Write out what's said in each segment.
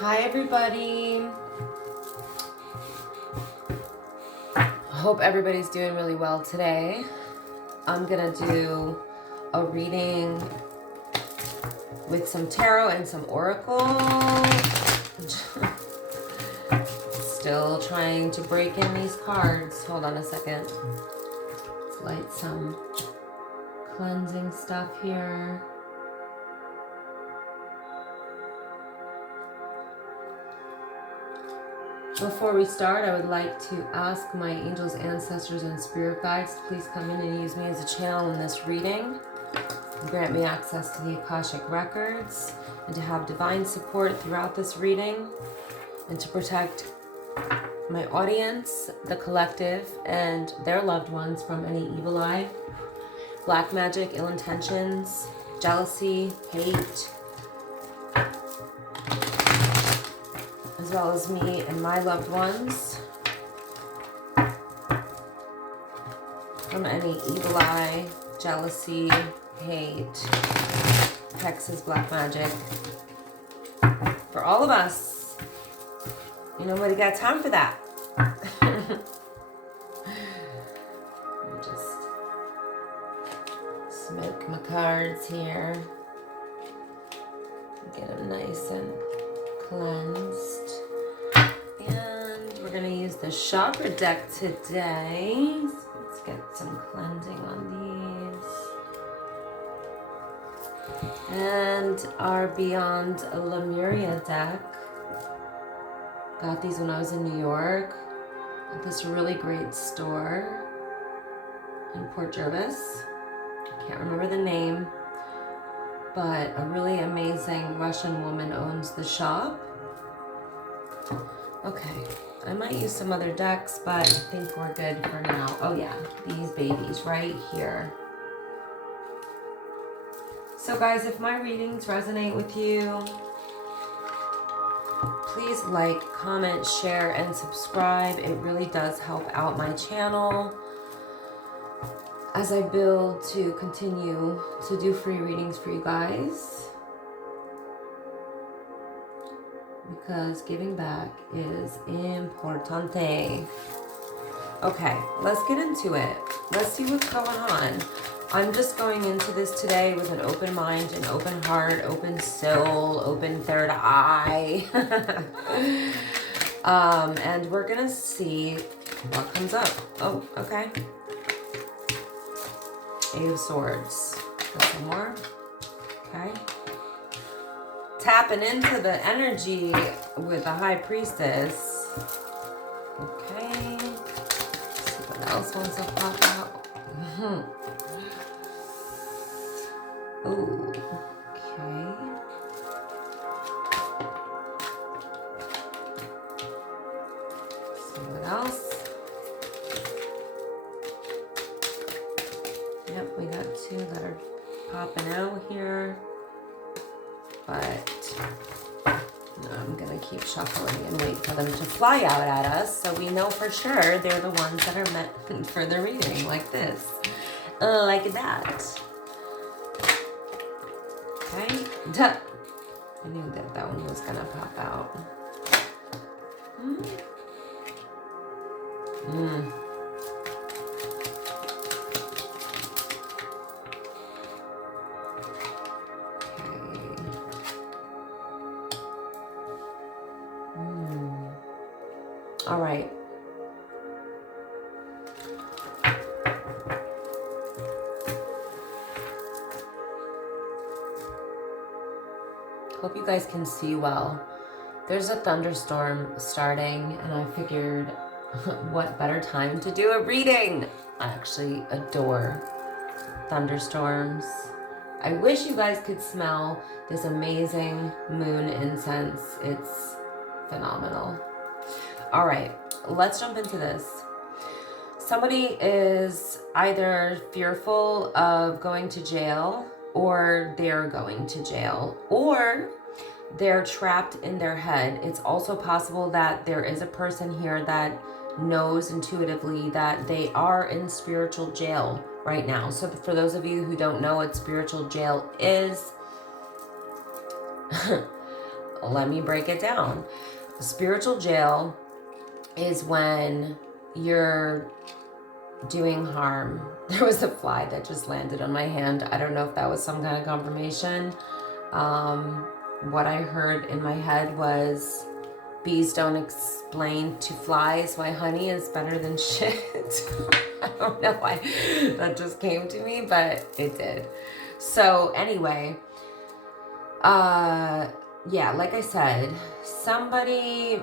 Hi everybody. Hope everybody's doing really well today. I'm gonna do a reading with some tarot and some oracle. Still trying to break in these cards. Hold on a second. Let's light some cleansing stuff here. Before we start, I would like to ask my angels, ancestors, and spirit guides to please come in and use me as a channel in this reading. Grant me access to the Akashic records and to have divine support throughout this reading and to protect my audience, the collective, and their loved ones from any evil eye, black magic, ill intentions, jealousy, hate, as well as me and my loved ones from any evil eye, jealousy, hate, hexes, black magic. For all of us, you nobody got time for that. Let me just smoke my cards here. Get them nice and cleansed. And we're going to use the chakra deck today. Let's get some cleansing on these. And our Beyond Lemuria deck. Got these when I was in New York at this really great store in Port Jervis. Can't remember the name, but a really amazing Russian woman owns the shop. Okay, I might use some other decks, but I think we're good for now. Oh yeah, these babies right here. So guys, if my readings resonate with you, please like, comment, share, and subscribe. It really does help out my channel as I build to continue to do free readings for you guys. Because giving back is importante. Okay, let's get into it. Let's see what's going on. I'm just going into this today with an open mind, an open heart, open soul, open third eye. And we're gonna see what comes up. Oh, okay. Eight of Swords. Got some more. Okay. Tapping into the energy with the High Priestess. Okay. Let's see what else wants to pop out. Ooh. Okay. Let's see what else. Yep, we got two that are popping out here. But I'm going to keep shuffling and wait for them to fly out at us so we know for sure they're the ones that are meant for the reading, like this. Like that. Okay. I knew that that one was going to pop out. All right. Hope you guys can see well. There's a thunderstorm starting, and I figured what better time to do a reading. I actually adore thunderstorms. I wish you guys could smell this amazing moon incense. It's phenomenal. All right, let's jump into this. Somebody is either fearful of going to jail, or they're going to jail, or they're trapped in their head. It's also possible that there is a person here that knows intuitively that they are in spiritual jail right now. So for those of you who don't know what spiritual jail is, let me break it down. Spiritual jail is when you're doing harm. There was a fly that just landed on my hand. I don't know if that was some kind of confirmation. What I heard in my head was, bees don't explain to flies why honey is better than shit. I don't know why that just came to me, but it did. So anyway, yeah, like I said, somebody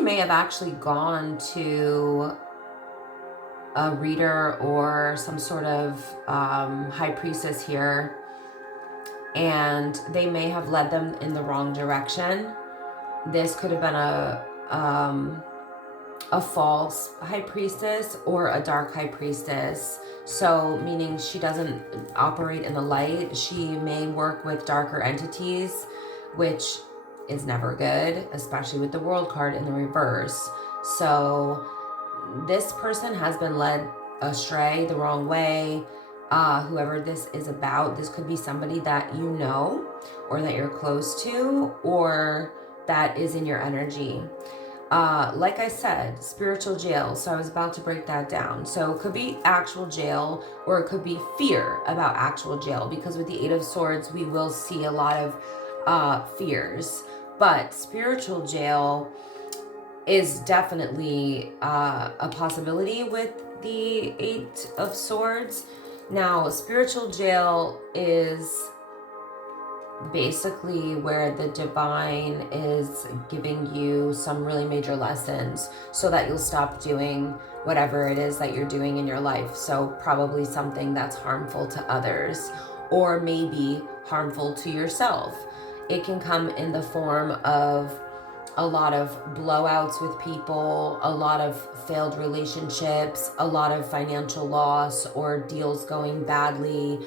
may have actually gone to a reader or some sort of high priestess here, and they may have led them in the wrong direction. This could have been a false high priestess or a dark high priestess. So meaning she doesn't operate in the light. She may work with darker entities, which is never good, especially with the World card in the reverse. So this person has been led astray the wrong way. Whoever this is about, this could be somebody that you know, or that you're close to, or that is in your energy. Like I said, spiritual jail. So I was about to break that down. So it could be actual jail, or it could be fear about actual jail, because with the Eight of Swords, we will see a lot of fears. But spiritual jail is definitely a possibility with the Eight of Swords. Now, spiritual jail is basically where the divine is giving you some really major lessons so that you'll stop doing whatever it is that you're doing in your life. So probably something that's harmful to others, or maybe harmful to yourself. It can come in the form of a lot of blowouts with people, a lot of failed relationships, a lot of financial loss, or deals going badly.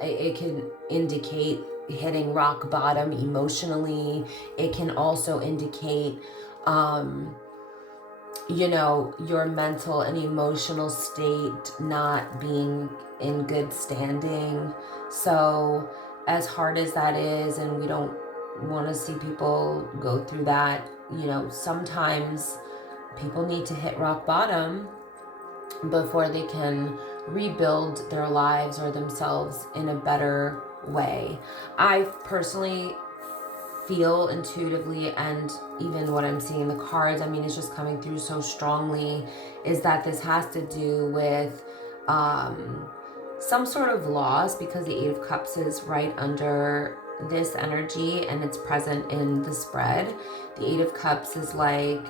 It can indicate hitting rock bottom emotionally. It can also indicate, you know, your mental and emotional state not being in good standing. So as hard as that is, and we don't want to see people go through that, you know, sometimes people need to hit rock bottom before they can rebuild their lives or themselves in a better way. I personally feel intuitively, and even what I'm seeing in the cards, I mean, it's just coming through so strongly, is that this has to do with some sort of loss, because the Eight of Cups is right under this energy and it's present in the spread. The Eight of Cups is like,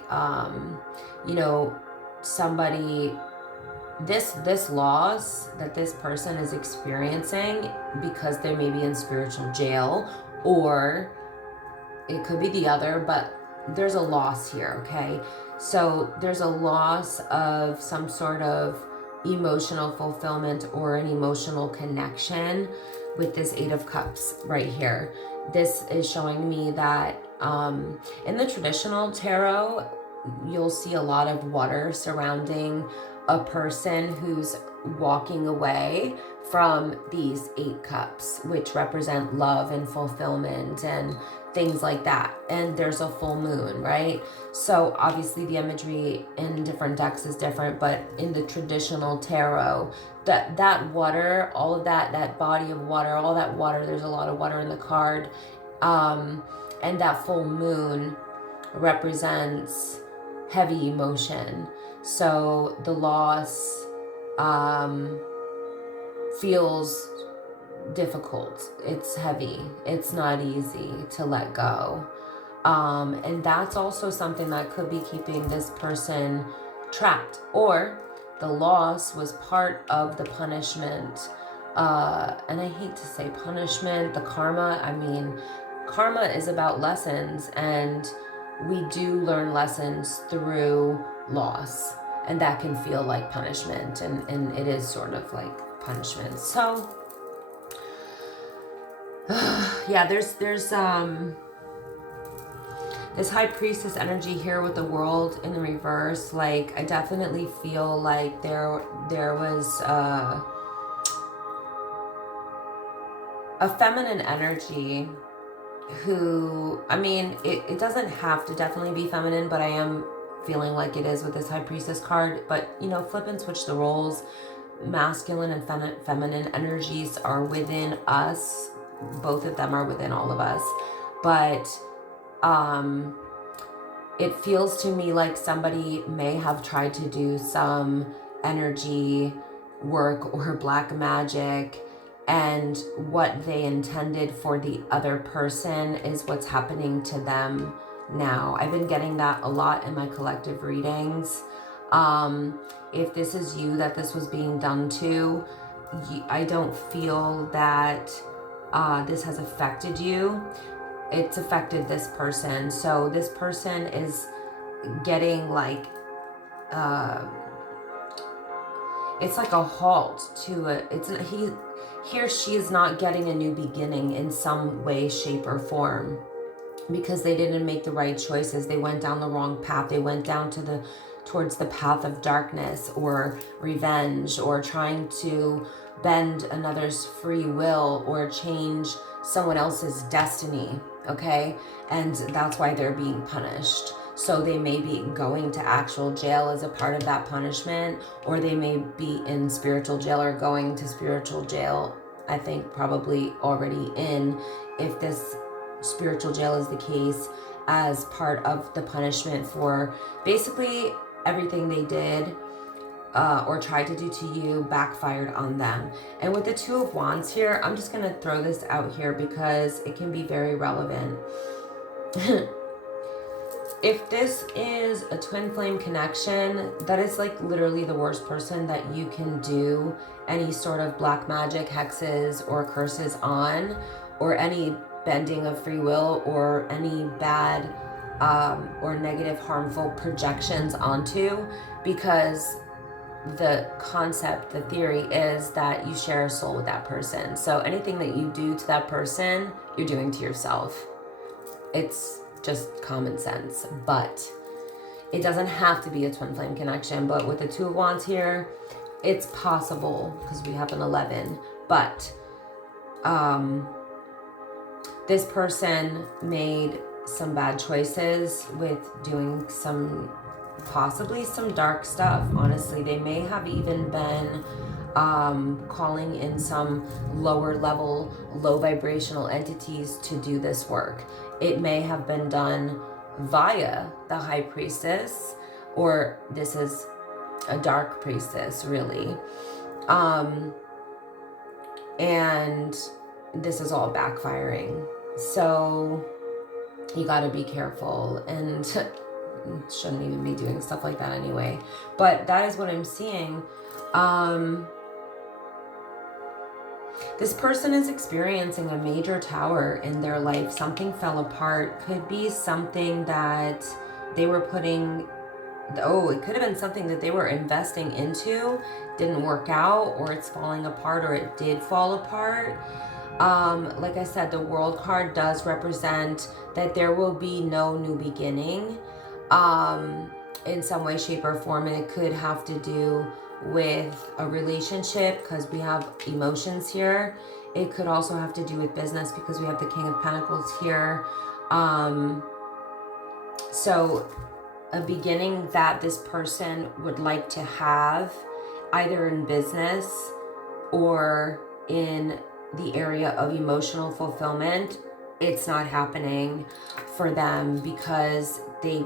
you know, somebody, this loss that this person is experiencing because they may be in spiritual jail, or it could be the other, but there's a loss here, okay? So there's a loss of some sort of emotional fulfillment or an emotional connection with this Eight of Cups right here. This is showing me that in the traditional tarot, you'll see a lot of water surrounding a person who's walking away from these 8 cups, which represent love and fulfillment and things like that. And there's a full moon, right? So obviously the imagery in different decks is different, but in the traditional tarot, that water, all of that body of water, all that water, there's a lot of water in the card, and that full moon represents heavy emotion. So the loss feels difficult. It's heavy. It's not easy to let go. And that's also something that could be keeping this person trapped, or the loss was part of the punishment. And I hate to say punishment, the karma. I mean, karma is about lessons, and we do learn lessons through loss, and that can feel like punishment, and it is sort of like punishment. So yeah, there's this high priestess energy here with the world in the reverse. Like, I definitely feel like there was a feminine energy who, I mean, it doesn't have to definitely be feminine, but I am feeling like it is with this High Priestess card. But, you know, flip and switch the roles. Masculine and feminine energies are within us. Both of them are within all of us. But it feels to me like somebody may have tried to do some energy work or black magic, and what they intended for the other person is what's happening to them now. I've been getting that a lot in my collective readings. If this is you that this was being done to, I don't feel that this has affected you. It's affected this person. So this person is getting like, it's like a halt to it. He or she is not getting a new beginning in some way, shape, or form, because they didn't make the right choices. They went down the wrong path. They went down towards the path of darkness or revenge, or trying to bend another's free will or change someone else's destiny, okay? And that's why they're being punished. So they may be going to actual jail as a part of that punishment, or they may be in spiritual jail or going to spiritual jail. I think probably already in, if this spiritual jail is the case, as part of the punishment for basically everything they did or tried to do to you backfired on them. And with the Two of Wands here, I'm just going to throw this out here because it can be very relevant. If this is a twin flame connection, that is like literally the worst person that you can do any sort of black magic, hexes, or curses on, or any bending of free will, or any bad or negative, harmful projections onto, because the concept, the theory is that you share a soul with that person. So anything that you do to that person, you're doing to yourself. It's just common sense, but it doesn't have to be a twin flame connection. But with the Two of Wands here, it's possible because we have an 11. But this person made some bad choices with doing possibly some dark stuff. Honestly, they may have even been calling in some lower level, low vibrational entities to do this work. It may have been done via the High Priestess, or this is a dark priestess, really. And this is all backfiring. So you got to be careful, and shouldn't even be doing stuff like that anyway. But that is what I'm seeing. This person is experiencing a major tower in their life. Something fell apart. Could be something that they were putting, it could have been something that they were investing into, didn't work out, or it's falling apart, or it did fall apart. Like I said, the World card does represent that there will be no new beginning in some way, shape, or form. And it could have to do with a relationship, because we have emotions here. It could also have to do with business, because we have the King of Pentacles here. So a beginning that this person would like to have, either in business or in the area of emotional fulfillment, it's not happening for them because they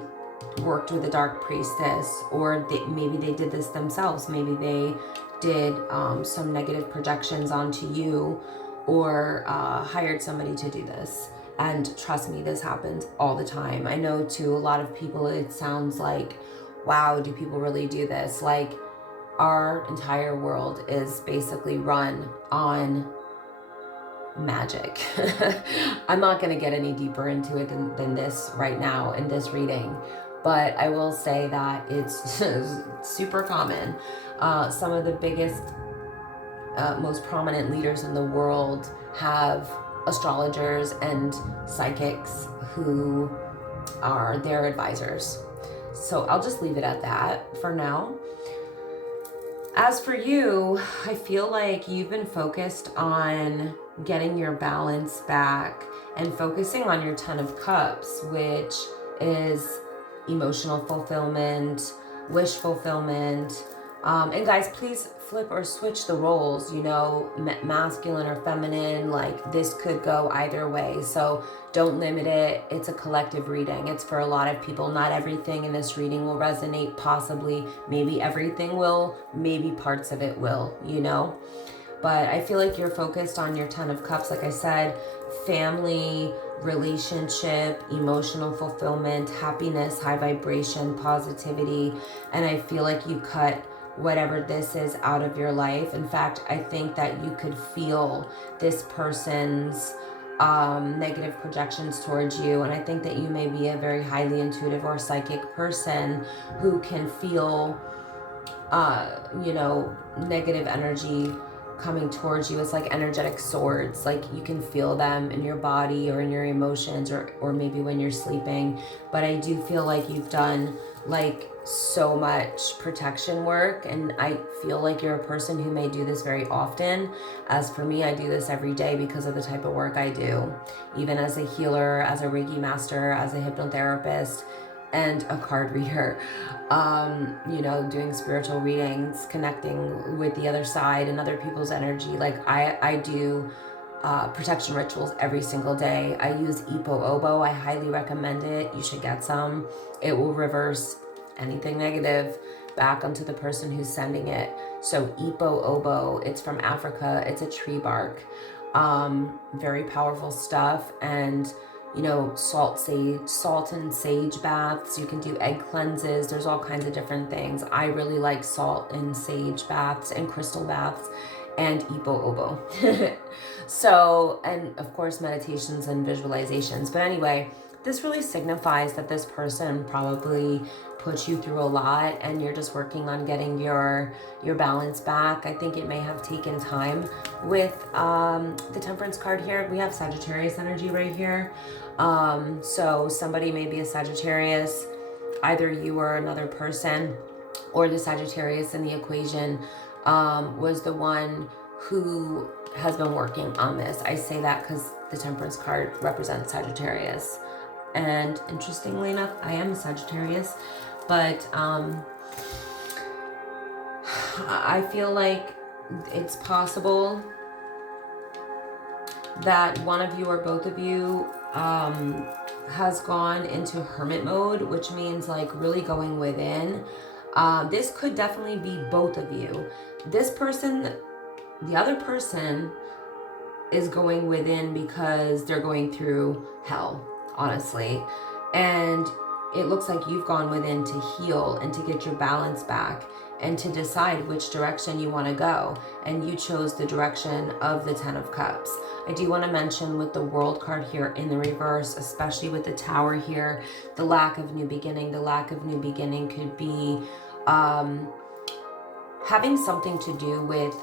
worked with a dark priestess, or maybe they did this themselves. Maybe they did some negative projections onto you, or hired somebody to do this. And trust me, this happens all the time. I know to a lot of people it sounds like, wow, do people really do this? Like, our entire world is basically run on magic. I'm not going to get any deeper into it than this right now in this reading, but I will say that it's super common. Some of the biggest, most prominent leaders in the world have astrologers and psychics who are their advisors. So I'll just leave it at that for now. As for you, I feel like you've been focused on getting your balance back and focusing on your 10 of Cups, which is emotional fulfillment, wish fulfillment. And guys, please flip or switch the roles, you know, masculine or feminine, like this could go either way. So don't limit it. It's a collective reading. It's for a lot of people. Not everything in this reading will resonate, possibly. Maybe everything will, maybe parts of it will, you know. But I feel like you're focused on your 10 of Cups, like I said, family, relationship, emotional fulfillment, happiness, high vibration, positivity. And I feel like you cut whatever this is out of your life. In fact, I think that you could feel this person's negative projections towards you. And I think that you may be a very highly intuitive or psychic person who can feel, you know, negative energy coming towards you. It's like energetic swords. Like you can feel them in your body or in your emotions, or maybe when you're sleeping. But I do feel like you've done like so much protection work, and I feel like you're a person who may do this very often. As for me, I do this every day because of the type of work I do, even as a healer, as a Reiki master, as a hypnotherapist, and a card reader. You know, doing spiritual readings, connecting with the other side and other people's energy. Like I do protection rituals every single day. I use Ipo Obo. I highly recommend it. You should get some. It will reverse anything negative back onto the person who's sending it. So Ipo Obo, it's from Africa. It's a tree bark. Very powerful stuff. And you know, salt and sage baths. You can do egg cleanses. There's all kinds of different things. I really like salt and sage baths and crystal baths and Ipo Obo. So, and of course, meditations and visualizations. But anyway, this really signifies that this person probably put you through a lot and you're just working on getting your balance back. I think it may have taken time. With the Temperance card here, we have Sagittarius energy right here. So somebody may be a Sagittarius, either you or another person, or the Sagittarius in the equation was the one who has been working on this. I say that because the Temperance card represents Sagittarius. And interestingly enough, I am a Sagittarius, but I feel like it's possible that one of you or both of you has gone into hermit mode, which means like really going within. This could definitely be both of you. This person, the other person, is going within because they're going through hell, honestly. And it looks like you've gone within to heal and to get your balance back and to decide which direction you want to go. And you chose the direction of the 10 of Cups. I do want to mention with the World card here in the reverse, especially with the Tower here, the lack of new beginning. The lack of new beginning could be having something to do with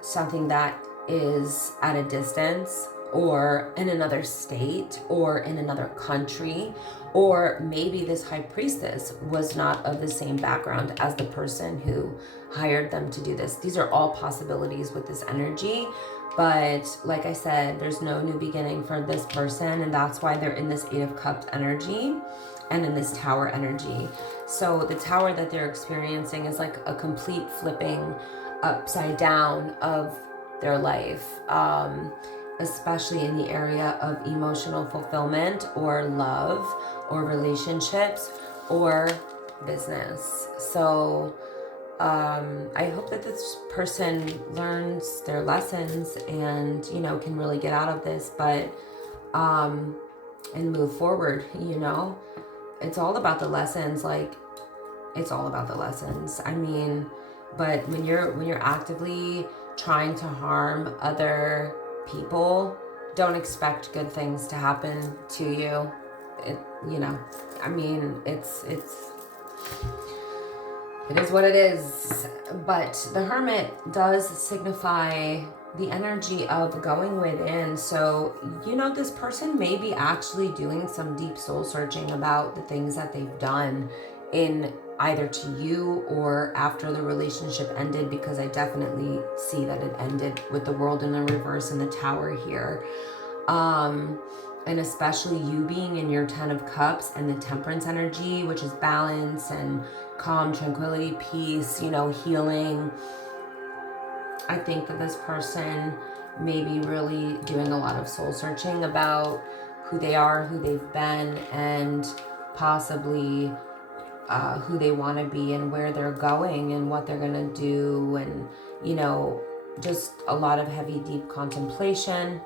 something that is at a distance, or in another state, or in another country, or maybe this High Priestess was not of the same background as the person who hired them to do this. These are all possibilities with this energy, but like I said, there's no new beginning for this person, and that's why they're in this 8 of Cups energy and in this Tower energy. So the Tower that they're experiencing is like a complete flipping upside down of their life, especially in the area of emotional fulfillment or love or relationships or business. So I hope that this person learns their lessons and, you know, can really get out of this, but and move forward. You know, it's all about the lessons. Like, it's all about the lessons. I mean, but when you're actively trying to harm other people, don't expect good things to happen to you. You know, I mean, it is what it is. But the Hermit does signify the energy of going within. So, you know, this person may be actually doing some deep soul searching about the things that they've done. in either to you or after the relationship ended, because I definitely see that it ended with the World in the reverse and the Tower here. And especially you being in your 10 of Cups and the Temperance energy, which is balance and calm, tranquility, peace, you know, healing. I think that this person may be really doing a lot of soul searching about who they are, who they've been, and possibly who they want to be and where they're going and what they're going to do, and, you know, just a lot of heavy, deep contemplation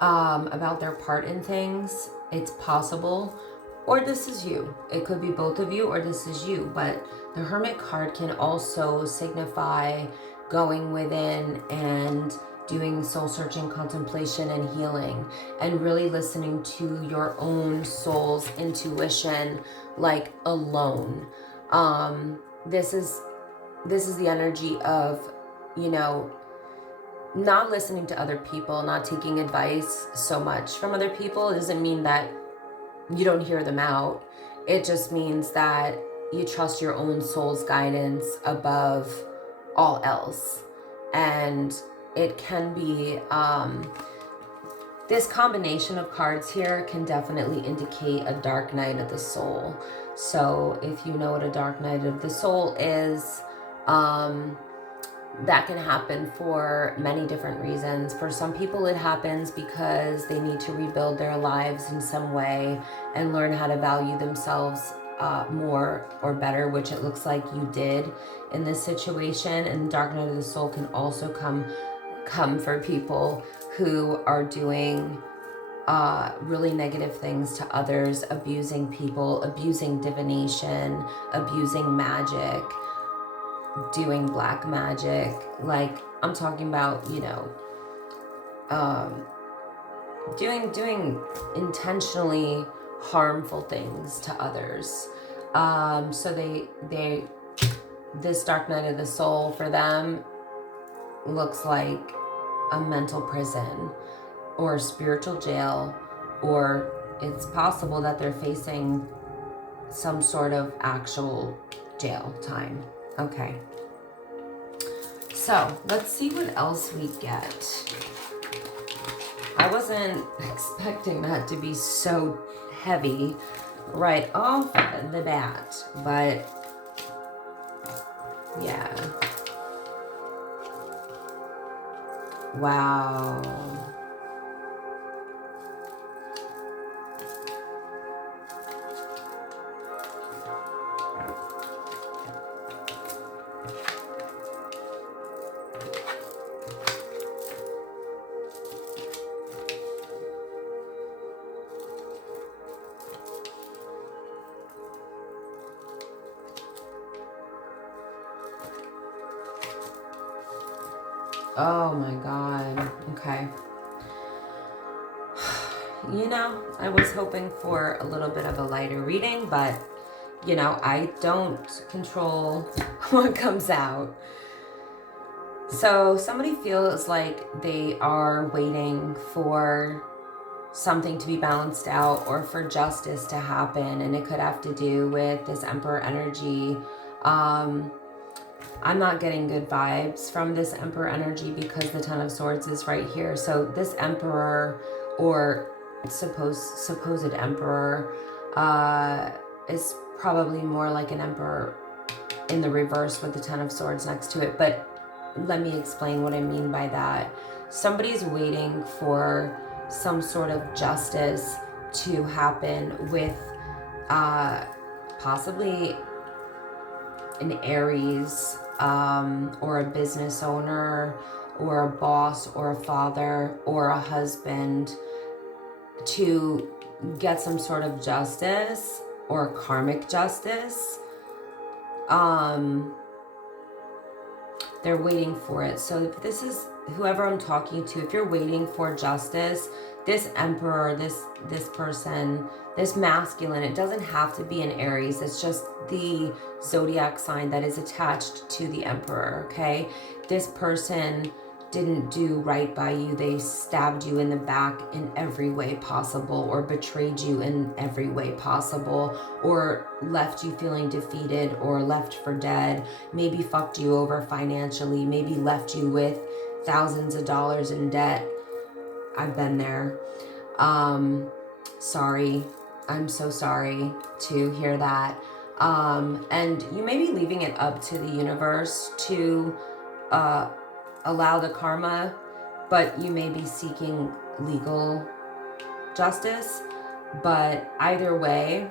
about their part in things. It's possible, or this is you. It could be both of you, or this is you. But the Hermit card can also signify going within and doing soul searching, contemplation, and healing, and really listening to your own soul's intuition, like alone. This is the energy of, you know, not listening to other people, not taking advice so much from other people. It doesn't mean that you don't hear them out. It just means that you trust your own soul's guidance above all else. And it can be, this combination of cards here can definitely indicate a dark night of the soul. So if you know what a dark night of the soul is, that can happen for many different reasons. For some people, it happens because they need to rebuild their lives in some way and learn how to value themselves more or better, which it looks like you did in this situation. And dark night of the soul can also come for people who are doing really negative things to others, abusing people, abusing divination, abusing magic, doing black magic. Like, I'm talking about, you know, doing intentionally harmful things to others. So this dark night of the soul for them looks like a mental prison or a spiritual jail, or it's possible that they're facing some sort of actual jail time. Okay, so let's see what else we get. I wasn't expecting that to be so heavy right off the bat, but yeah. Wow. Oh my God. Okay. You know, I was hoping for a little bit of a lighter reading, but, you know, I don't control what comes out. So somebody feels like they are waiting for something to be balanced out or for justice to happen, and it could have to do with this Emperor energy. I'm not getting good vibes from this Emperor energy because the Ten of Swords is right here. So this Emperor, or supposed Emperor, is probably more like an Emperor in the reverse with the Ten of Swords next to it. But let me explain what I mean by that. Somebody's waiting for some sort of justice to happen with possibly an Aries, or a business owner, or a boss, or a father, or a husband, to get some sort of justice or karmic justice. They're waiting for it. So if this is whoever I'm talking to, if you're waiting for justice, this Emperor, this person, this masculine, it doesn't have to be an Aries. It's just the zodiac sign that is attached to the Emperor, okay? This person didn't do right by you. They stabbed you in the back in every way possible, or betrayed you in every way possible, or left you feeling defeated, or left for dead, maybe fucked you over financially, maybe left you with thousands of dollars in debt. I've been there. Sorry. I'm so sorry to hear that. And you may be leaving it up to the universe to allow the karma, but you may be seeking legal justice. But either way,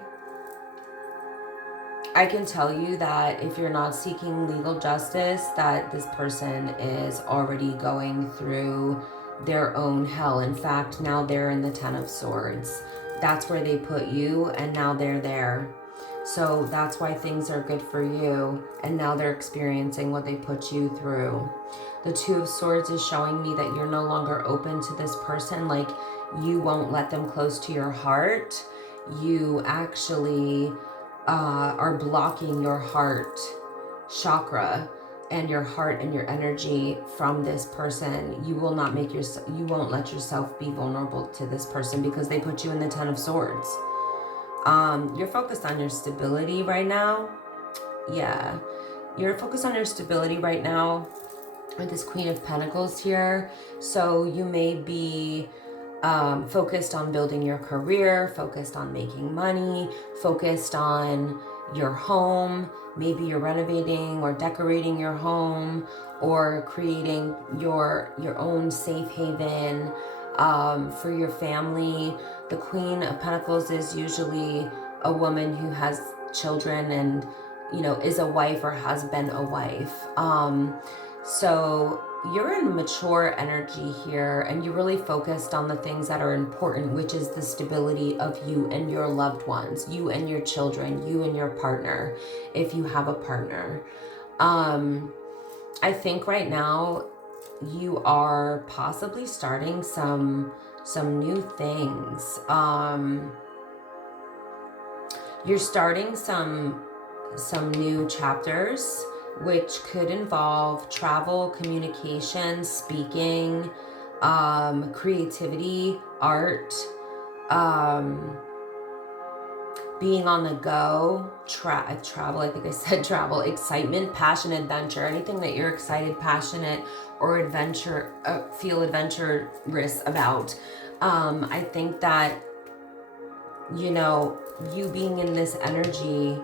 I can tell you that if you're not seeking legal justice, that this person is already going through their own hell. In fact, now they're in the Ten of Swords. That's where they put you, and now they're there. So that's why things are good for you, and now they're experiencing what they put you through. The Two of Swords is showing me that you're no longer open to this person. Like, you won't let them close to your heart. You actually are blocking your heart chakra and your heart and your energy from this person. You will not make you won't let yourself be vulnerable to this person because they put you in the Ten of Swords. You're focused on your stability right now. Yeah, you're focused on your stability right now with this Queen of Pentacles here. So you may be focused on building your career, focused on making money, focused on your home. Maybe you're renovating or decorating your home, or creating your own safe haven for your family. The Queen of Pentacles is usually a woman who has children and, you know, is a wife or has been a wife. So you're in mature energy here, and you're really focused on the things that are important, which is the stability of you and your loved ones, you and your children, you and your partner, if you have a partner. I think right now you are possibly starting some new things. You're starting some new chapters, which could involve travel, communication, speaking, creativity, art, being on the go, travel, I think I said travel, excitement, passion, adventure, anything that you're excited, passionate, or feel adventurous about. I think that, you know, you being in this energy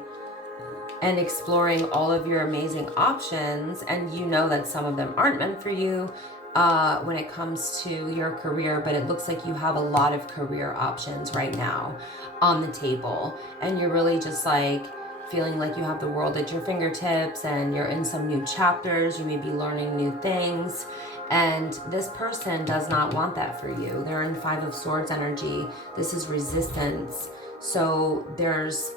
and exploring all of your amazing options, and you know that some of them aren't meant for you when it comes to your career, but it looks like you have a lot of career options right now on the table, and you're really just like feeling like you have the world at your fingertips, and you're in some new chapters. You may be learning new things, and this person does not want that for you. They're in Five of Swords energy. This is resistance. So there's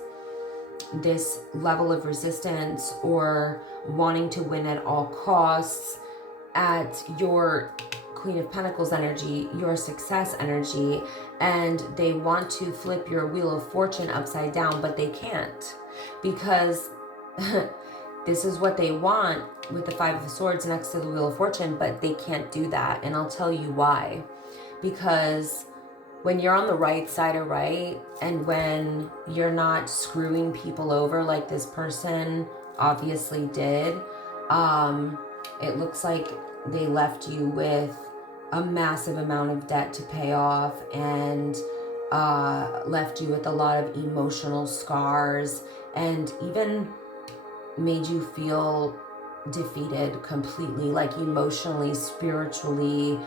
this level of resistance or wanting to win at all costs at your Queen of Pentacles energy, your success energy, and they want to flip your Wheel of Fortune upside down, but they can't, because this is what they want with the Five of Swords next to the Wheel of Fortune, but they can't do that. And I'll tell you why. Because when you're on the right side of right, and when you're not screwing people over like this person obviously did, it looks like they left you with a massive amount of debt to pay off, and left you with a lot of emotional scars, and even made you feel defeated completely, like emotionally, spiritually.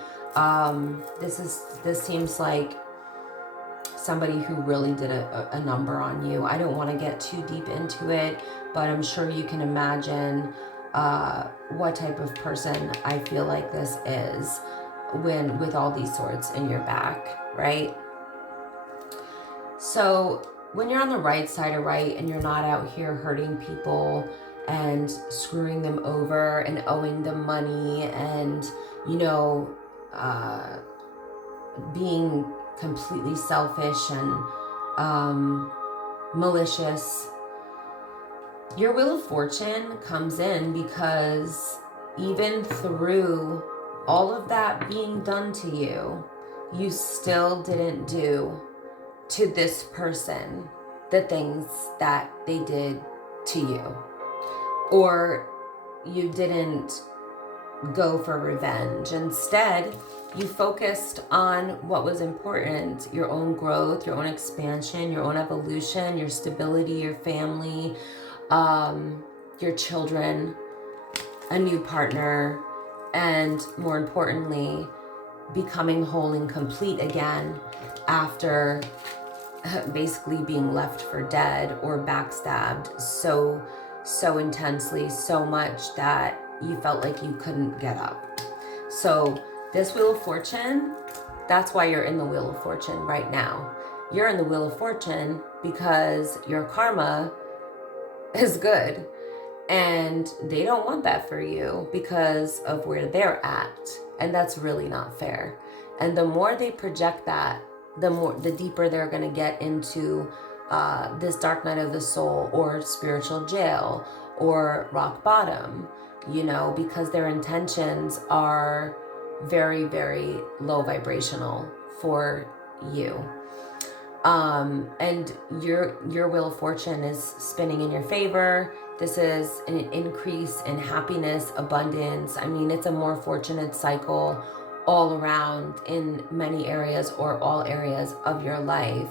This seems like somebody who really did a number on you. I don't want to get too deep into it, but I'm sure you can imagine what type of person I feel like this is with all these swords in your back, right? So when you're on the right side of right, and you're not out here hurting people and screwing them over and owing them money, and, you know, being completely selfish and malicious, your Wheel of Fortune comes in because even through all of that being done to you, you still didn't do to this person the things that they did to you. Or you didn't go for revenge. Instead, you focused on what was important, your own growth, your own expansion, your own evolution, your stability, your family, your children, a new partner, and more importantly, becoming whole and complete again after basically being left for dead or backstabbed so intensely, so much that you felt like you couldn't get up. So this Wheel of Fortune, that's why you're in the Wheel of Fortune right now. You're in the Wheel of Fortune because your karma is good. And they don't want that for you because of where they're at. And that's really not fair. And the more they project that, the deeper they're going to get into this dark night of the soul or spiritual jail or rock bottom, you know, because their intentions are very, very low vibrational for you. And your Wheel of Fortune is spinning in your favor. This is an increase in happiness, abundance. I mean, it's a more fortunate cycle all around in many areas or all areas of your life.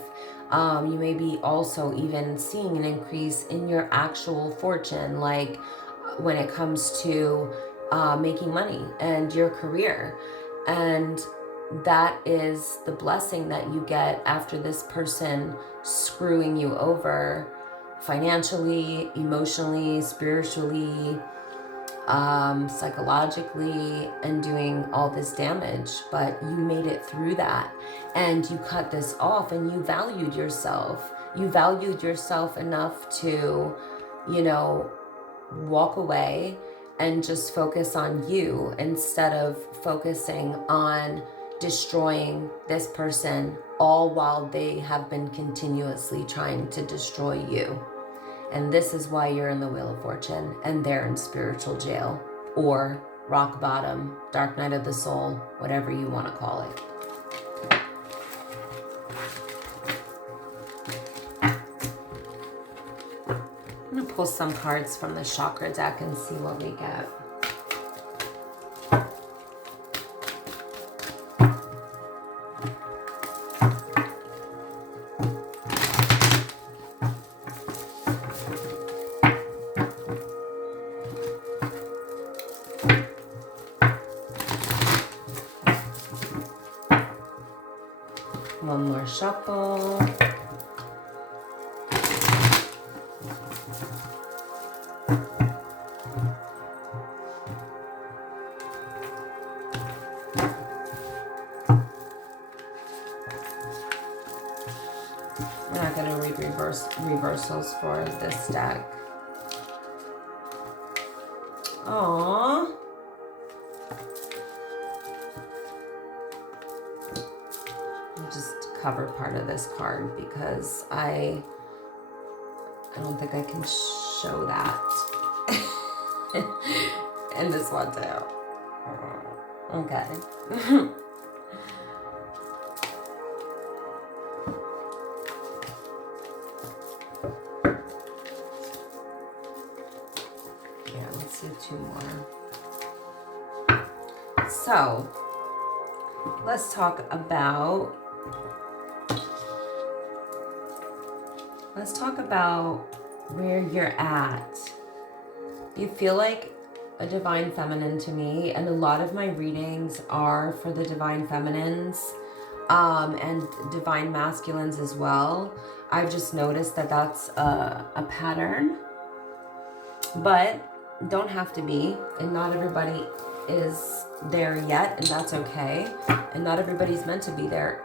You may be also even seeing an increase in your actual fortune, like when it comes to making money and your career. And that is the blessing that you get after this person screwing you over financially, emotionally, spiritually, psychologically, and doing all this damage. But you made it through that and you cut this off and you valued yourself. You valued yourself enough to, you know, walk away and just focus on you instead of focusing on destroying this person, all while they have been continuously trying to destroy you. And this is why you're in the Wheel of Fortune and they're in spiritual jail or rock bottom, dark night of the soul, whatever you want to call it. I'm going to pull some cards from the chakra deck and see what we get. One more shuffle. I'm not going to read reversals for this deck. Aww. I'll just cover part of this card because I don't think I can show that. And this one too. Okay. Yeah, let's do two more. So, let's talk about where you're at. You feel like a divine feminine to me, and a lot of my readings are for the divine feminines and divine masculines as well. I've just noticed that that's a pattern, but don't have to be, and not everybody is there yet, and that's okay. And not everybody's meant to be there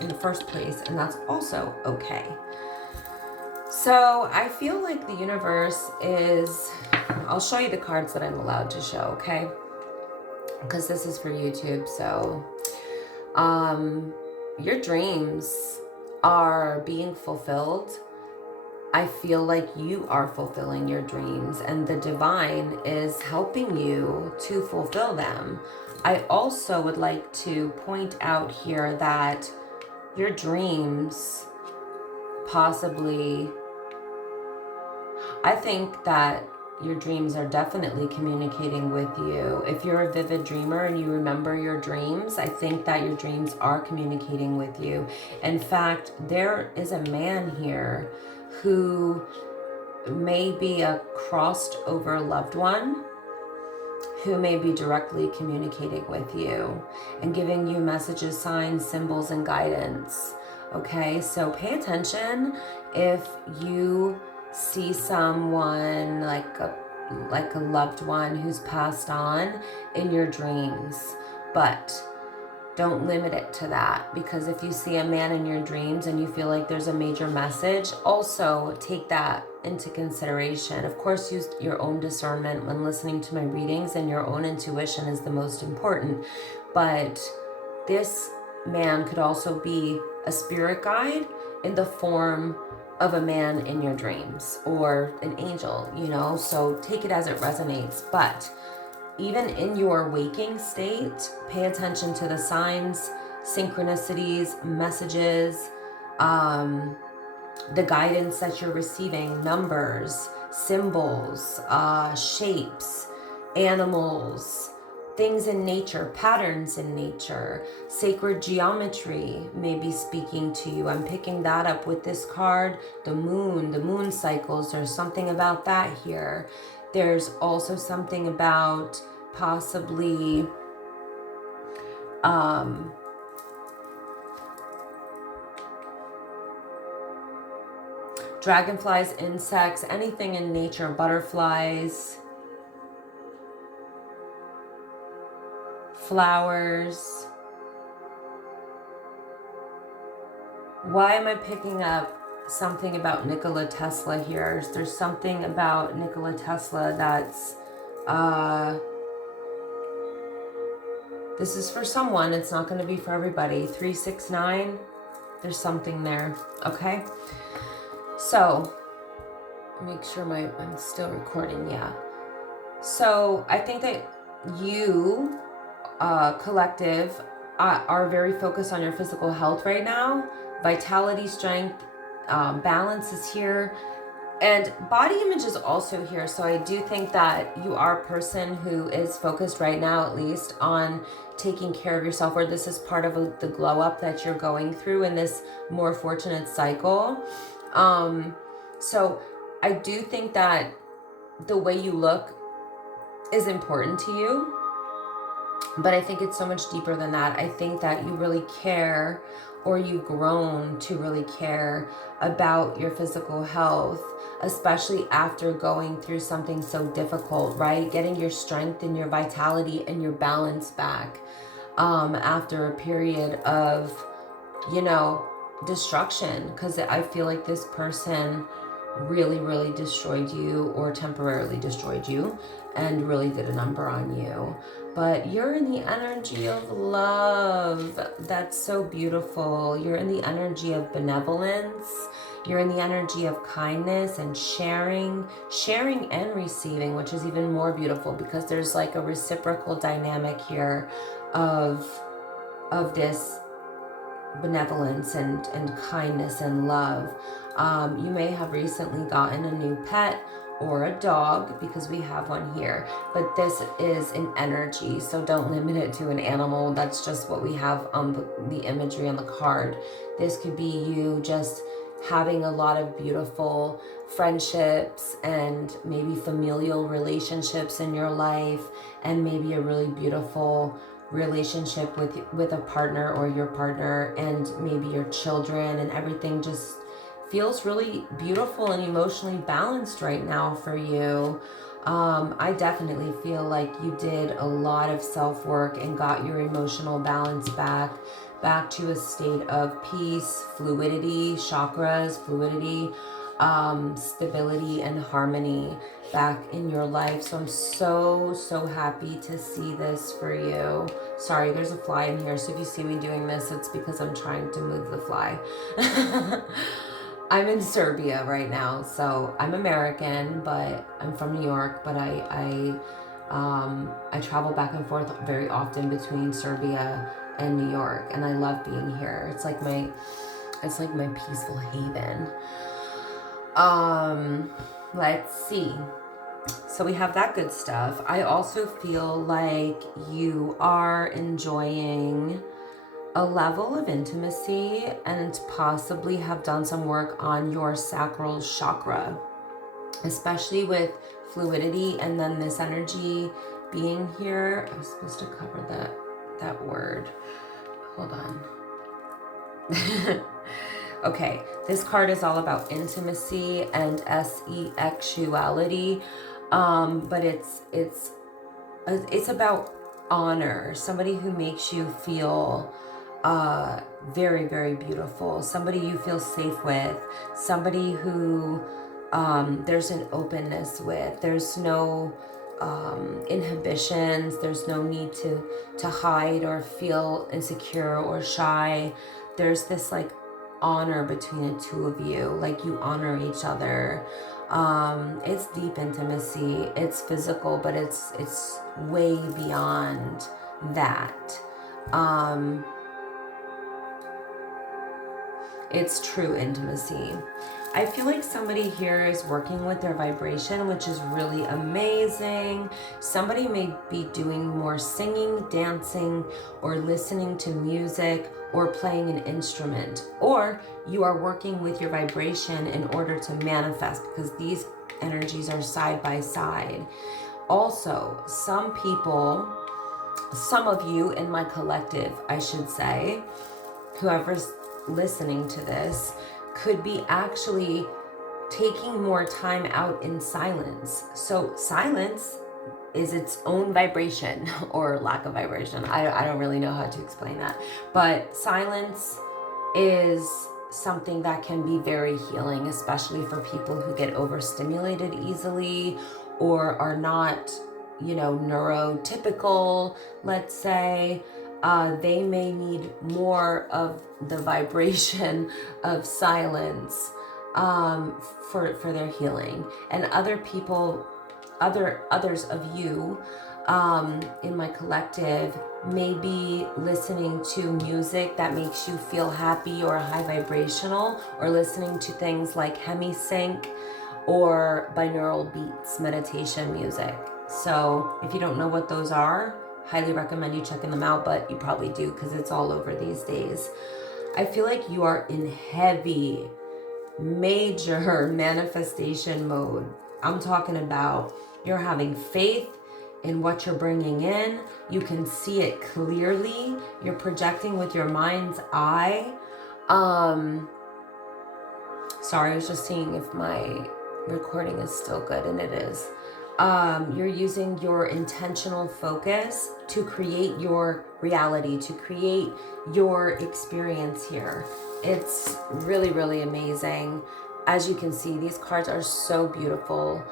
in the first place, and that's also okay. So I feel like the universe is, I'll show you the cards that I'm allowed to show, okay? Because this is for YouTube. So your dreams are being fulfilled. I feel like you are fulfilling your dreams, and the divine is helping you to fulfill them. I also would like to point out here that your dreams possibly, I think that your dreams are definitely communicating with you. If you're a vivid dreamer and you remember your dreams, I think that your dreams are communicating with you. In fact, there is a man here who may be a crossed over loved one who may be directly communicating with you and giving you messages, signs, symbols, and guidance. Okay, so pay attention if you see someone like a loved one who's passed on in your dreams, but don't limit it to that, because if you see a man in your dreams and you feel like there's a major message, also take that into consideration. Of course, use your own discernment when listening to my readings, and your own intuition is the most important. But this man could also be a spirit guide in the form of a man in your dreams, or an angel, you know, so take it as it resonates. But even in your waking state, pay attention to the signs, synchronicities, messages, the guidance that you're receiving, numbers, symbols, shapes, animals, things in nature, patterns in nature, sacred geometry may be speaking to you. I'm picking that up with this card, the moon cycles. There's something about that here. There's also something about possibly dragonflies, insects, anything in nature, butterflies, flowers. Why am I picking up something about Nikola Tesla here? There's something about Nikola Tesla that's this is for someone. It's not going to be for everybody. 369, there's something there. Okay, so make sure I'm still recording. Yeah, so I think that you collective are very focused on your physical health right now. Vitality, strength, balance is here, and body image is also here. So I do think that you are a person who is focused right now, at least, on taking care of yourself, or this is part of the glow up that you're going through in this more fortunate cycle. So I do think that the way you look is important to you, but I think it's so much deeper than that. I think that you really care, or you've grown to really care about your physical health, especially after going through something so difficult, right? Getting your strength and your vitality and your balance back after a period of, you know, destruction. Because I feel like this person really destroyed you, or temporarily destroyed you, and really did a number on you. But you're in the energy of love. That's so beautiful. You're in the energy of benevolence. You're in the energy of kindness and sharing and receiving, which is even more beautiful, because there's like a reciprocal dynamic here of this benevolence and kindness and love. You may have recently gotten a new pet or a dog, because we have one here, but this is an energy, so don't limit it to an animal. That's just what we have on the imagery on the card. This could be you just having a lot of beautiful friendships and maybe familial relationships in your life, and maybe a really beautiful relationship with a partner or your partner, and maybe your children, and everything just feels really beautiful and emotionally balanced right now for you. I definitely feel like you did a lot of self-work and got your emotional balance back to a state of peace, fluidity, chakras, fluidity, stability, and harmony back in your life. So I'm so happy to see this for you. Sorry, there's a fly in here, so if you see me doing this, it's because I'm trying to move the fly. I'm in Serbia right now, so I'm American, but I'm from New York, but I I travel back and forth very often between Serbia and New York, and I love being here. It's like my peaceful haven. Let's see. So we have that good stuff. I also feel like you are enjoying a level of intimacy and possibly have done some work on your sacral chakra, especially with fluidity and then this energy being here. I was supposed to cover that word. Hold on. Okay, this card is all about intimacy and sexuality, but it's about honor. Somebody who makes you feel very, very beautiful. Somebody you feel safe with. Somebody who there's an openness with. There's no inhibitions. There's no need to hide or feel insecure or shy. There's this like honor between the two of you, like you honor each other. It's deep intimacy, it's physical, but it's way beyond that. It's true intimacy. I feel like somebody here is working with their vibration, which is really amazing. Somebody may be doing more singing, dancing, or listening to music, or playing an instrument, or you are working with your vibration in order to manifest, because these energies are side by side. Also, some people, some of you in my collective, I should say, whoever's listening to this, could be actually taking more time out in silence. So silence is its own vibration or lack of vibration. I don't really know how to explain that. But silence is something that can be very healing, especially for people who get overstimulated easily or are not, neurotypical, let's say. They may need more of the vibration of silence for their healing. And other people, others of you in my collective may be listening to music that makes you feel happy or high vibrational, or listening to things like hemisync or binaural beats, meditation music. So if you don't know what those are, highly recommend you checking them out, but you probably do because it's all over these days. I feel like you are in heavy, major manifestation mode. I'm talking about you're having faith in what you're bringing in. You can see it clearly. You're projecting with your mind's eye. Sorry, I was just seeing if my recording is still good, and it is. You're using your intentional focus to create your reality, to create your experience here. It's really, really amazing. As you can see, these cards are so beautiful.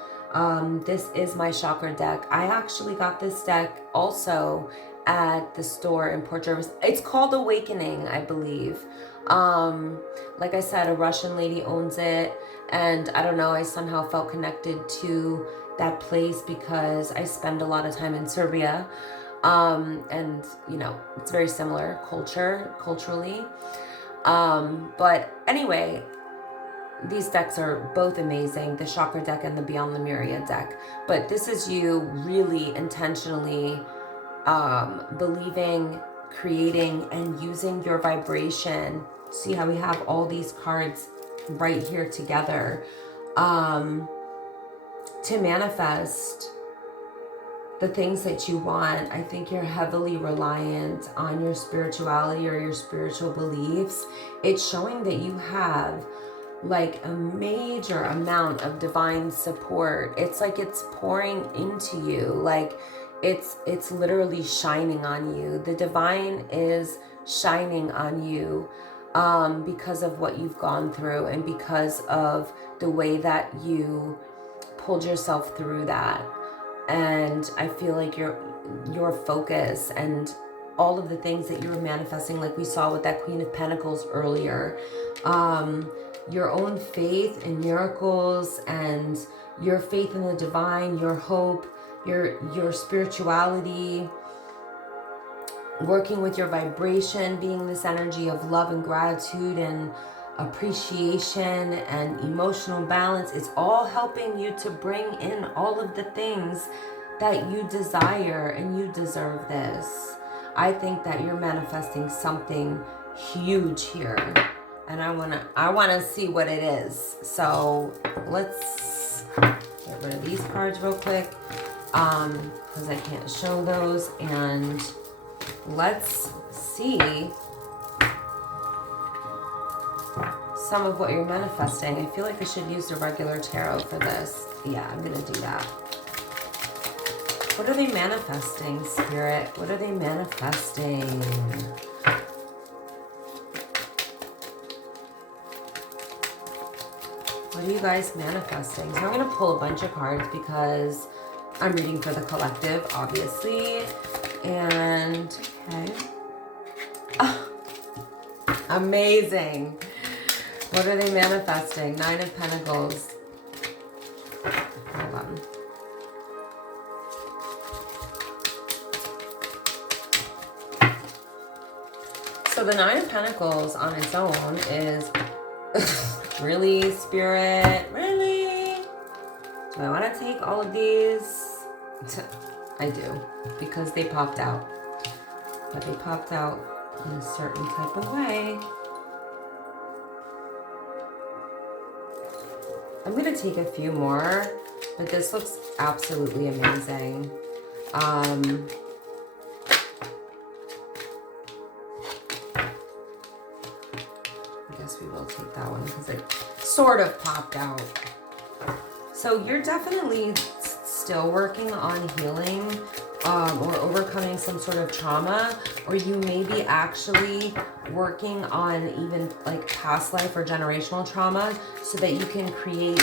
This is my chakra deck. I actually got this deck also at the store in Port Jervis. It's called Awakening, I believe. Like I said, a Russian lady owns it, and I don't know, I somehow felt connected to that place because I spend a lot of time in Serbia, and it's very similar culturally. But anyway, these decks are both amazing, the chakra deck and the Beyond Lemuria deck. But this is you really intentionally believing, creating, and using your vibration. See how we have all these cards right here together to manifest the things that you want. I think you're heavily reliant on your spirituality or your spiritual beliefs. It's showing that you have like a major amount of divine support. It's like it's pouring into you, like it's literally shining on you. The divine is shining on you because of what you've gone through and because of the way that you pulled yourself through that. And I feel like your focus and all of the things that you're manifesting, like we saw with that Queen of Pentacles earlier, your own faith in miracles and your faith in the divine, your hope, your spirituality, working with your vibration, being this energy of love and gratitude and appreciation and emotional balance. It's all helping you to bring in all of the things that you desire, and you deserve this. I think that you're manifesting something huge here, and I wanna see what it is. So let's get rid of these cards real quick, because I can't show those, and let's see some of what you're manifesting. I feel like I should use the regular tarot for this. Yeah, I'm gonna do that. What are they manifesting, Spirit? What are they manifesting? What are you guys manifesting? So I'm gonna pull a bunch of cards because I'm reading for the collective, obviously. And, okay. Oh, amazing. What are they manifesting? 9 of Pentacles. Hold on. So the 9 of Pentacles on its own is really, Spirit, really? Do I want to take all of these? I do, because they popped out. But they popped out in a certain type of way. I'm going to take a few more, but this looks absolutely amazing. I guess we will take that one because it sort of popped out. So you're definitely still working on healing or overcoming some sort of trauma, or you may be actually working on even like past life or generational trauma so that you can create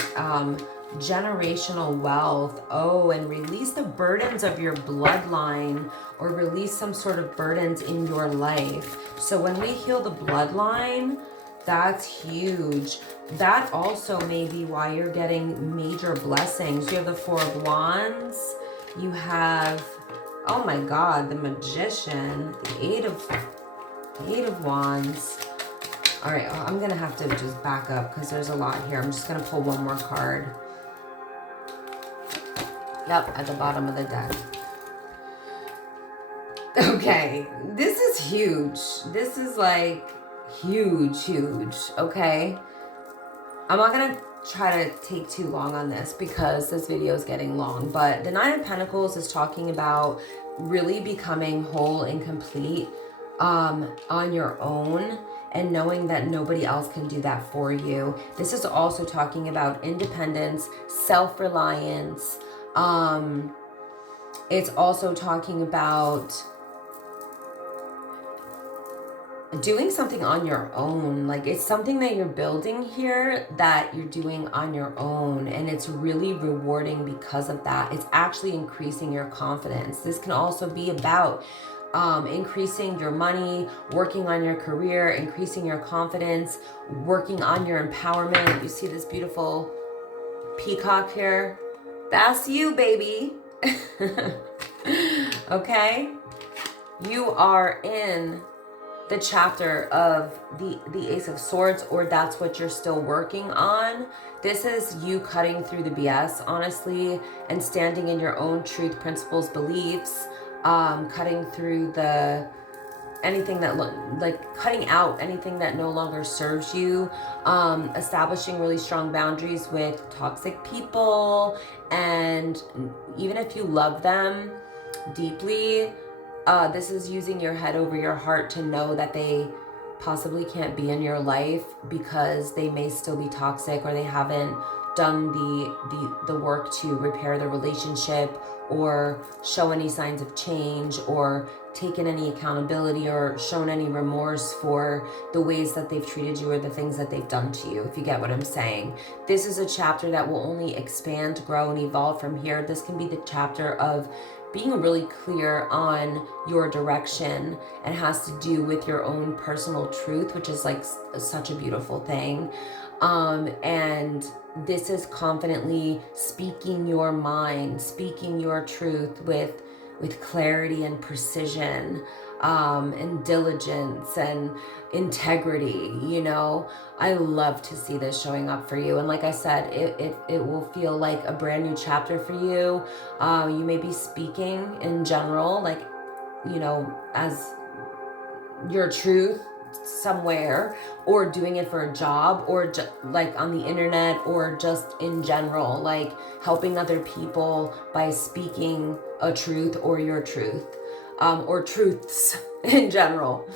generational wealth. Oh, and release the burdens of your bloodline, or release some sort of burdens in your life. So when we heal the bloodline, that's huge. That also may be why you're getting major blessings. You have the 4 of Wands. You have, oh my God, the Magician, the 8 of Wands. All right, I'm gonna have to just back up because there's a lot here. I'm just gonna pull one more card. Yep, at the bottom of the deck. Okay, this is huge. This is like huge, okay? I'm not gonna try to take too long on this because this video is getting long, but the 9 of Pentacles is talking about really becoming whole and complete on your own, and knowing that nobody else can do that for you. This is also talking about independence, self-reliance. It's also talking about doing something on your own. Like, it's something that you're building here that you're doing on your own, and it's really rewarding because of that. It's actually increasing your confidence. This can also be about increasing your money, working on your career, increasing your confidence, working on your empowerment. You see this beautiful peacock here? That's you, baby. Okay? You are in the chapter of the Ace of Swords, or that's what you're still working on. This is you cutting through the BS, honestly, and standing in your own truth, principles, beliefs, cutting through anything that cutting out anything that no longer serves you, establishing really strong boundaries with toxic people, and even if you love them deeply, this is using your head over your heart to know that they possibly can't be in your life because they may still be toxic, or they haven't done the work to repair the relationship, or show any signs of change, or taken any accountability, or shown any remorse for the ways that they've treated you or the things that they've done to you, if you get what I'm saying. This is a chapter that will only expand, grow, and evolve from here. This can be the chapter of being really clear on your direction, and has to do with your own personal truth, which is like such a beautiful thing. And this is confidently speaking your mind, speaking your truth with clarity and precision, and diligence and integrity. You know, I love to see this showing up for you. And like I said, it will feel like a brand new chapter for you. You may be speaking in general, like, you know, as your truth somewhere, or doing it for a job, or like on the internet, or just in general, like helping other people by speaking a truth or your truth, or truths in general.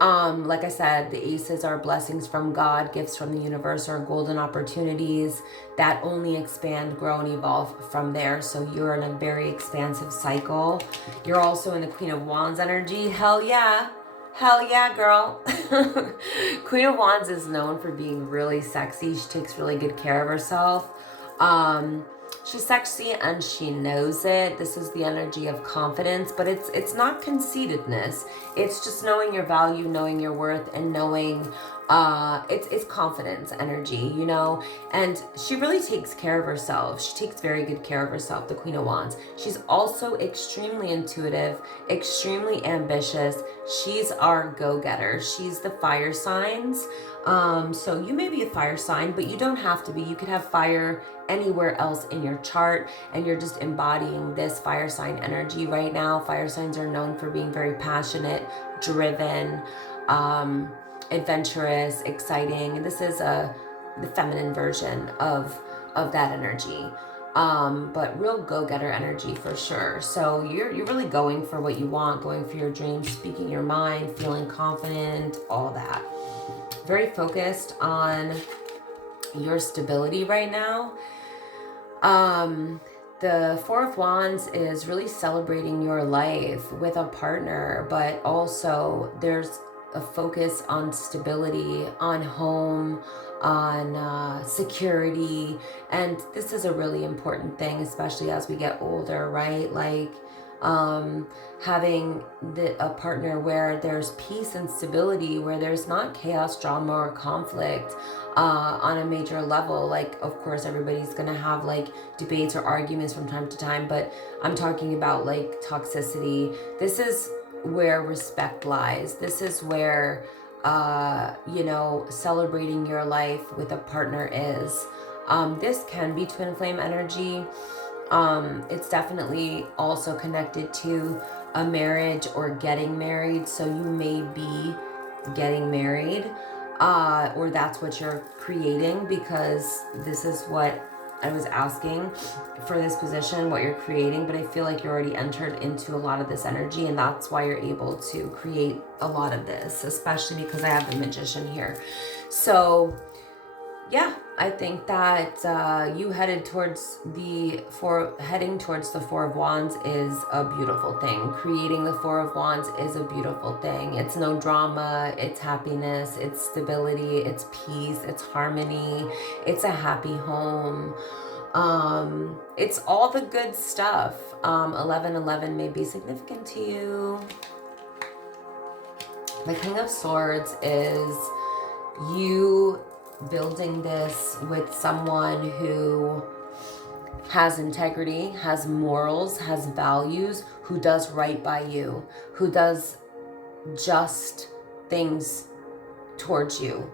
Like I said, the aces are blessings from God, gifts from the universe, or golden opportunities that only expand, grow, and evolve from there. So you're in a very expansive cycle. You're also in the Queen of Wands energy. Hell yeah. Hell yeah, girl. Queen of Wands is known for being really sexy. She takes really good care of herself. She's sexy and she knows it. This is the energy of confidence, but it's not conceitedness. It's just knowing your value, knowing your worth, and knowing it's confidence energy, you know. And she really takes care of herself. She takes very good care of herself, the Queen of Wands. She's also extremely intuitive, extremely ambitious. She's our go-getter. She's the fire signs. So you may be a fire sign, but you don't have to be. You could have fire anywhere else in your chart, and you're just embodying this fire sign energy right now. Fire signs are known for being very passionate, driven, adventurous, exciting. And this is the feminine version of that energy. But real go-getter energy for sure. So you're really going for what you want, going for your dreams, speaking your mind, feeling confident, all that. Very focused on your stability right now. The Four of Wands is really celebrating your life with a partner, but also there's a focus on stability, on home, on security. And this is a really important thing, especially as we get older, right? Like having a partner where there's peace and stability, where there's not chaos, drama, or conflict on a major level. Like, of course, everybody's gonna have like debates or arguments from time to time, but I'm talking about like toxicity. This is where respect lies. This is where you know, celebrating your life with a partner is. This can be twin flame energy. It's definitely also connected to a marriage or getting married. So you may be getting married, or that's what you're creating, because this is what I was asking for this position, what you're creating. But I feel like you're already entered into a lot of this energy, and that's why you're able to create a lot of this, especially because I have the Magician here. So yeah, I think that you heading towards the Four of Wands is a beautiful thing. Creating the Four of Wands is a beautiful thing. It's no drama, it's happiness, it's stability, it's peace, it's harmony, it's a happy home. It's all the good stuff. 1111 may be significant to you. The King of Swords is you building this with someone who has integrity, has morals, has values, who does right by you, who does just things towards you.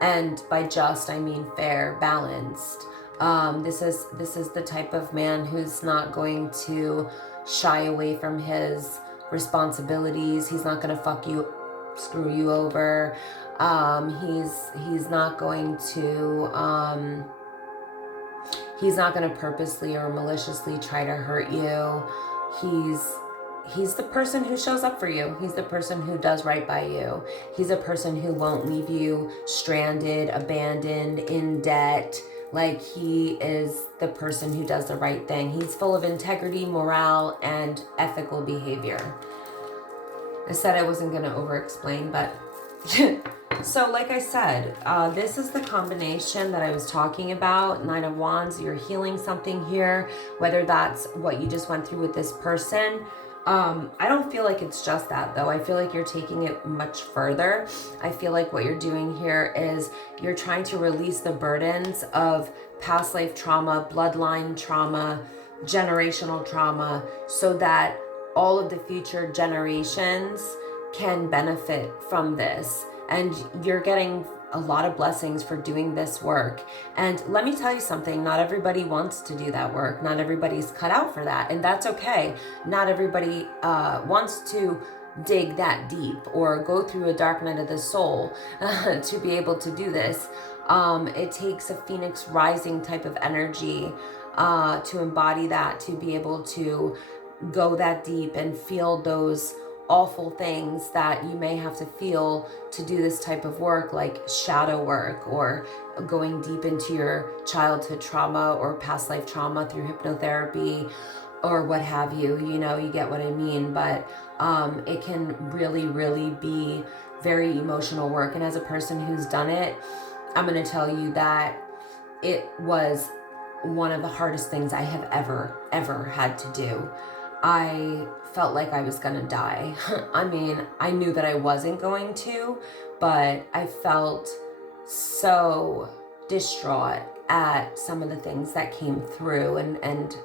And by just, I mean fair, balanced. This is the type of man who's not going to shy away from his responsibilities. He's not going to screw you over. He's not going to purposely or maliciously try to hurt you. He's the person who shows up for you. He's the person who does right by you. He's a person who won't leave you stranded, abandoned, in debt. Like, he is the person who does the right thing. He's full of integrity, morale, and ethical behavior. I said I wasn't going to over-explain, but so like I said, this is the combination that I was talking about. Nine of Wands, you're healing something here, whether that's what you just went through with this person. I don't feel like it's just that though. I feel like you're taking it much further. I feel like what you're doing here is you're trying to release the burdens of past life trauma, bloodline trauma, generational trauma, so that all of the future generations can benefit from this. And you're getting a lot of blessings for doing this work. And let me tell you something, not everybody wants to do that work. Not everybody's cut out for that, and that's okay. Not everybody wants to dig that deep or go through a dark night of the soul to be able to do this. It takes a phoenix rising type of energy to embody that, to be able to go that deep and feel those awful things that you may have to feel to do this type of work, like shadow work or going deep into your childhood trauma or past life trauma through hypnotherapy or what have you. You know, you get what I mean. But it can really, really be very emotional work. And as a person who's done it, I'm going to tell you that it was one of the hardest things I have ever had to do. I felt like I was gonna die. I mean, I knew that I wasn't going to, but I felt so distraught at some of the things that came through, and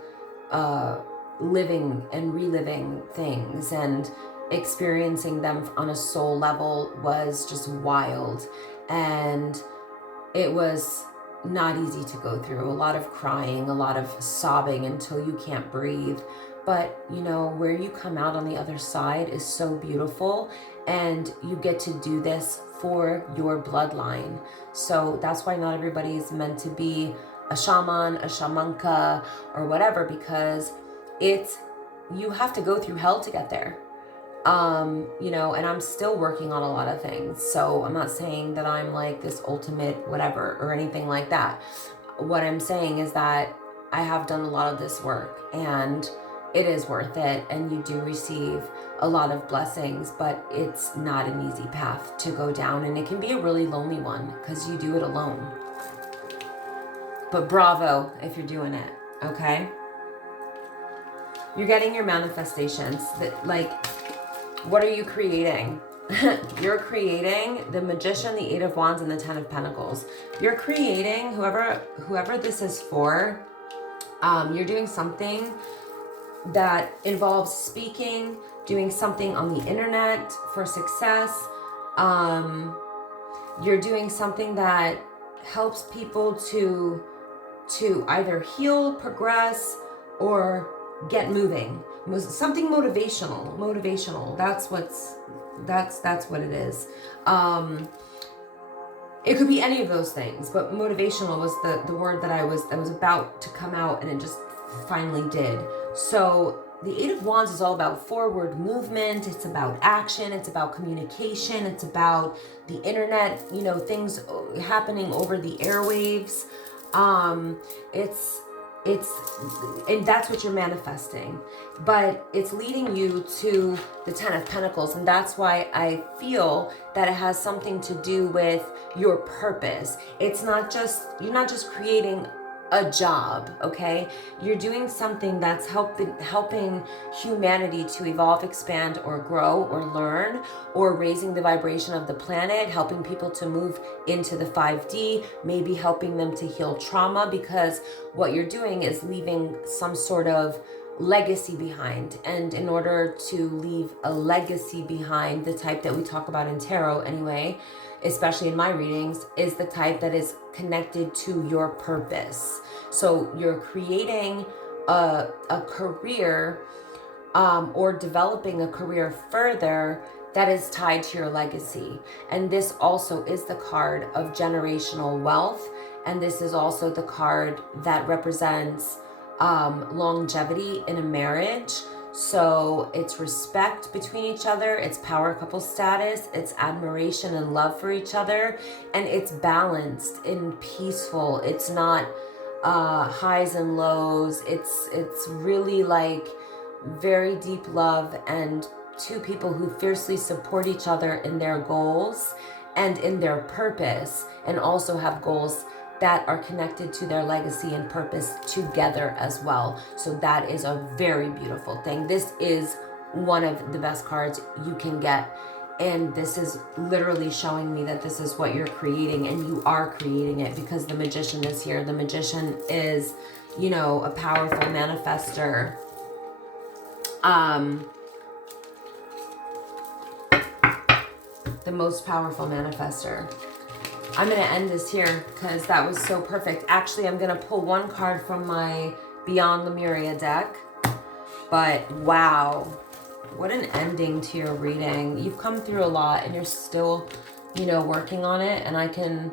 living and reliving things and experiencing them on a soul level was just wild. And it was not easy to go through. A lot of crying, a lot of sobbing until you can't breathe. But you know, where you come out on the other side is so beautiful, and you get to do this for your bloodline. So that's why not everybody is meant to be a shaman, a shamanka, or whatever, because you have to go through hell to get there. You know, and I'm still working on a lot of things. So I'm not saying that I'm like this ultimate whatever or anything like that. What I'm saying is that I have done a lot of this work, and it is worth it, and you do receive a lot of blessings, but it's not an easy path to go down, and it can be a really lonely one because you do it alone. But bravo if you're doing it, okay? You're getting your manifestations. That, like, what are you creating? You're creating the Magician, the Eight of Wands, and the Ten of Pentacles. You're creating, whoever this is for, you're doing something that involves speaking, doing something on the internet for success. You're doing something that helps people to either heal, progress, or get moving. Something motivational. That's what it is. It could be any of those things, but motivational was the word that was about to come out, and it just finally did. So the Eight of Wands is all about forward movement. It's about action. It's about communication. It's about the internet, you know, things happening over the airwaves. And that's what you're manifesting, but it's leading you to the Ten of Pentacles. And that's why I feel that it has something to do with your purpose. It's not just, you're not just creating a job, okay? You're doing something that's helping humanity to evolve, expand, or grow, or learn, or raising the vibration of the planet, helping people to move into the 5D, maybe helping them to heal trauma, because what you're doing is leaving some sort of legacy behind. And in order to leave a legacy behind, the type that we talk about in tarot anyway, especially in my readings, is the type that is connected to your purpose. So you're creating a career or developing a career further that is tied to your legacy. And this also is the card of generational wealth. And this is also the card that represents longevity in a marriage. So it's respect between each other, it's power couple status, it's admiration and love for each other, and it's balanced and peaceful. It's not highs and lows. It's really like very deep love and two people who fiercely support each other in their goals and in their purpose, and also have goals that are connected to their legacy and purpose together as well. So that is a very beautiful thing. This is one of the best cards you can get. And this is literally showing me that this is what you're creating, and you are creating it, because the Magician is here. The Magician is, you know, a powerful manifester. The most powerful manifester. I'm going to end this here because that was so perfect. Actually, I'm going to pull one card from my Beyond Lemuria deck. But wow, what an ending to your reading. You've come through a lot and you're still, you know, working on it. And I can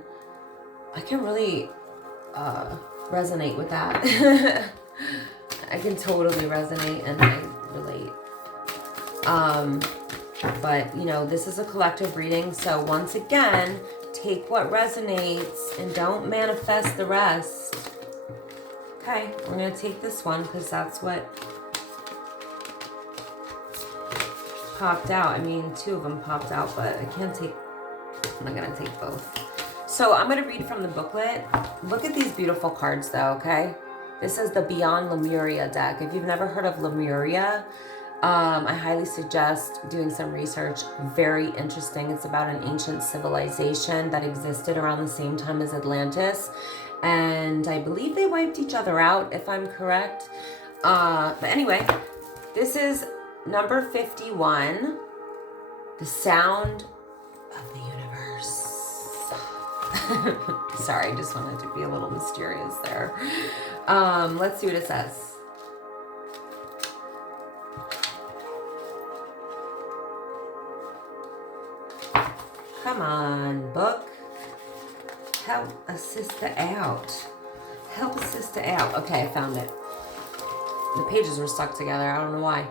really resonate with that. I can totally resonate and I relate. But, you know, this is a collective reading. So once again, take what resonates and don't manifest the rest. Okay, we're going to take this one because that's what popped out. I mean, two of them popped out, but I can't take, I'm not going to take both. So I'm going to read from the booklet. Look at these beautiful cards though, okay? This is the Beyond Lemuria deck. If you've never heard of Lemuria, I highly suggest doing some research. Very interesting. It's about an ancient civilization that existed around the same time as Atlantis. And I believe they wiped each other out, if I'm correct. But anyway, this is number 51, The Sound of the Universe. Sorry, just wanted to be a little mysterious there. Let's see what it says. Come on, book. Help a sister out. Help a sister out. Okay, I found it. The pages were stuck together. I don't know why.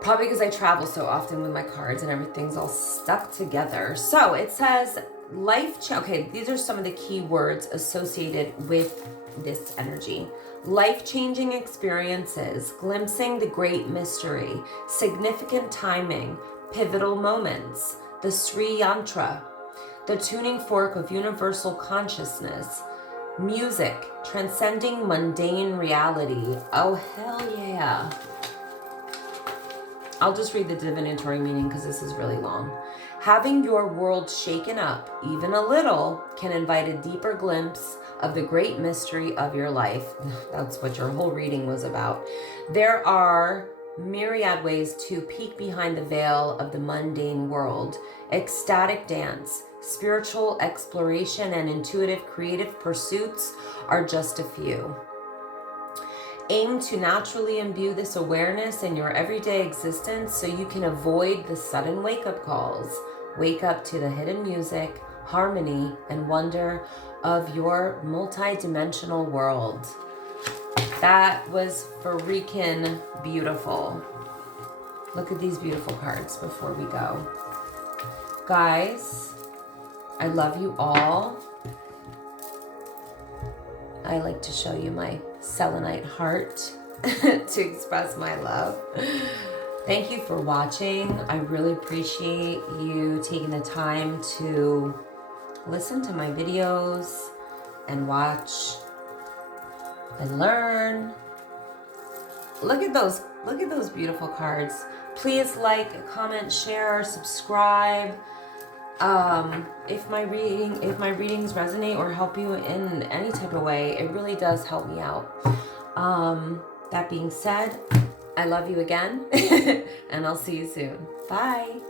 Probably because I travel so often with my cards and everything's all stuck together. So it says okay, these are some of the key words associated with this energy. Life-changing experiences, glimpsing the great mystery, significant timing, pivotal moments, the Sri Yantra, the tuning fork of universal consciousness, music, transcending mundane reality. Oh, hell yeah. I'll just read the divinatory meaning because this is really long. Having your world shaken up, even a little, can invite a deeper glimpse of the great mystery of your life. That's what your whole reading was about. There are myriad ways to peek behind the veil of the mundane world. Ecstatic dance, spiritual exploration, and intuitive creative pursuits are just a few. Aim to naturally imbue this awareness in your everyday existence so you can avoid the sudden wake-up calls. Wake up to the hidden music, harmony, and wonder of your multi-dimensional world. That was freaking beautiful. Look at these beautiful cards before we go. Guys, I love you all. I like to show you my selenite heart to express my love. Thank you for watching. I really appreciate you taking the time to listen to my videos and watch and learn. Look at those beautiful cards. Please like, comment, share, subscribe. If my readings resonate or help you in any type of way, it really does help me out. That being said, I love you again, and I'll see you soon. Bye.